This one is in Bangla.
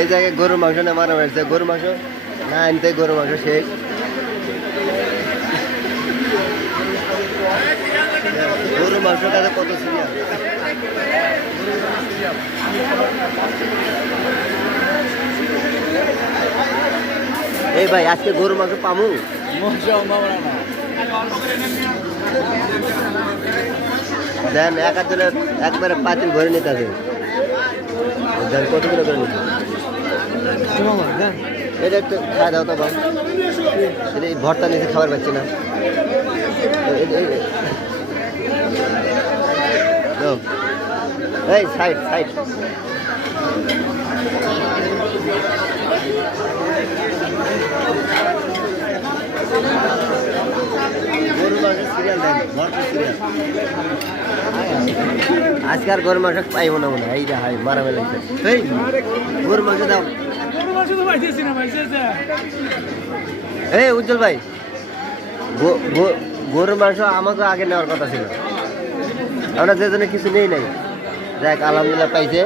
এই জায়গায় গরুর মাংস না মারা হয়েছে, গরুর মাংস না আনতে গরুর মাংস শেষ। গরুর মাংসটা কত সিরিয়াল। এই ভাই আজকে গরুর মাংস পামু? দেন এক জনে একবারে পাতিল ভরে নিতে আছে। দেন কত কিলো করে নিতে? এটা একটু খাওয়া দাও তো বাবু, এটা এই ভর্তা নিতে খাবার পাচ্ছি না। এই সাইড সাইড আজকে আর গরুর মাংস পাইব না মনে হয়। হাই মারা লাগছে। এই গরুর মাংস দাও। এই উজ্জ্বল ভাই, গরুর মাংস আমাকে আগে নেওয়ার কথা ছিল, আমরা যে জন্য কিছু নেই নাই। দেখ আলহামদুলিল্লাহ পাইছে।